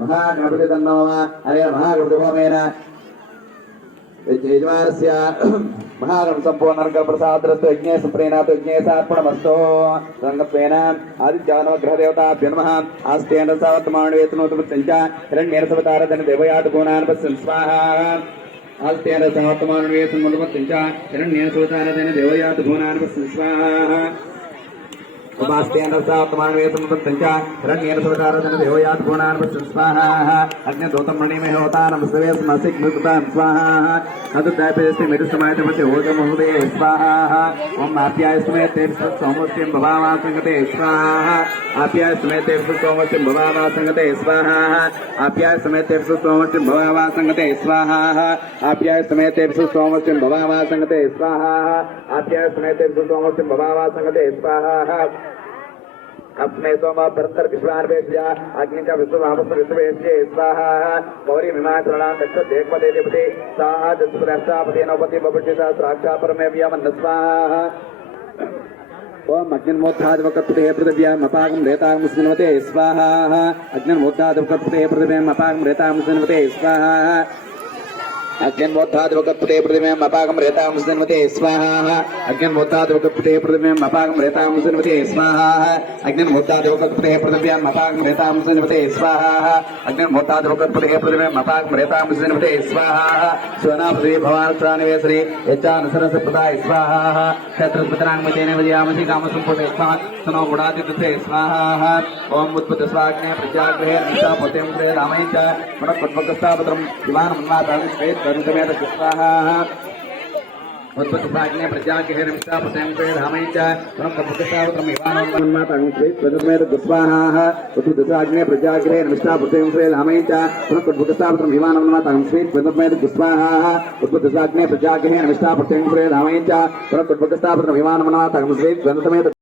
महागणपति तन्नो हरे महागणपति होमेन यजमानस्य महागण संपूर्ण प्रसादस्तु यज्ञ संप्रेणातु यज्ञेशार्पणमस्तु रंगत्वेन आदित्यानुग्रहदेवताभ्यो नमः आस्तेन सावत्मानवेतनोतमत्यञ्च हिरण्येन सवतारदन देवयात गुणान् स्वाहा आस्तेन सावत्मानवेतनोतमत्यञ्च हिरण्येन सवतारदन देवयात गुणान् स्वाहा उपास्तेन सावत्मानवेतनोतमत्यञ्च हिरण्येन सवतारदन देवयात गुणान् स्वाहा अग्निदूतं मणिमहे होतानं सवेस्मसिक मृततां स्वाहा अदुदायपयस्ते मेरुसमायतमते ओजमहोदये स्वाहा ओम आप्यायस्मेते सोमस्यं भवावासंगते स्वाहा आप्यायस्मेते सोमस्यं भवावासंगते स्वाहा आप्यायस्मेते सोमस्यं भवावासंगते स्वाहा आप्यायस्मेते सोमस्यं भवावासंगते स्वाहा आप्यायस्मेते सोमस्यं भवावासंगते स्वाहा अपने सोम भरतर विश्वान्वेष्य अग्नि च विश्ववामस विश्वेष्य स्वाहा गौरी विमाचरणा दक्ष देखपदे देवते स्वाहा दशपदाष्टापदे नवपति बभुषि सहस्राक्षा परमे व्यामन्न स्वाहा ओम अग्निर्मोद्धाद्वकत्पते पृथिव्याम् अपाकं रेतां स्मृणवते स्वाहा अग्निर्मोद्धाद्वकत्पते पृथिव्याम् अपाकं रेतां स्मृणवते स्वाहा अग्निर्मोद्धाद्वकत्पते पृथिव्याम् अपाकं रेतां स्मृणवते स्वाहा अग्निर्मोद्धाद्वकत्पते पृथिव्याम् अपाकं रेतां स्मृणवते स्वाहा अग्निर्मोद्धाद्वकत्पते पृथिव्याम् अपाकं रेतां स्मृणवते स्वाहा अग्निर्मोद्धाद्वकत्पते पृथिव्याम् अपाकं रेतां स्मृणवते स्वाहा स्वनापति भवानत्रानिवेसरे यच्चानुसरसप्रदाय स्वाहा क्षत्रस्पतनाङ्मतेन विजयामसि कामसम्पूर्णे स्वाहा सनो गुणादिते स्वाहा ओम उत्पत्तिस्वाग्ने प्रत्याग्रहे निशापतिं प्रे रामैः च मनःपद्मकस्तापत्रं विमानमन्वातानि स्वेत् करुतमेत स्वाहा उत्पत्तिस्वाग्ने प्रत्याग्रहे निशापतिं प्रे रामैः च मनःपद्मकस्तापत्रं विमानमन्वातानि स्वेत् करुतमेत स्वाहा उत्पत्तिस्वाग्ने प्रत्याग्रहे निशापतिं प्रे रामैः च मनःपद्मकस्तापत्रं विमानमन्वातानि स्वेत् करुतमेत स्वाहा उत्पत्तिस्वाग्ने प्रत्याग्रहे निशापतिं प्रे रामैः च मनःपद्मकस्तापत्रं विमानमन्वातानि स्वेत् करुतमेत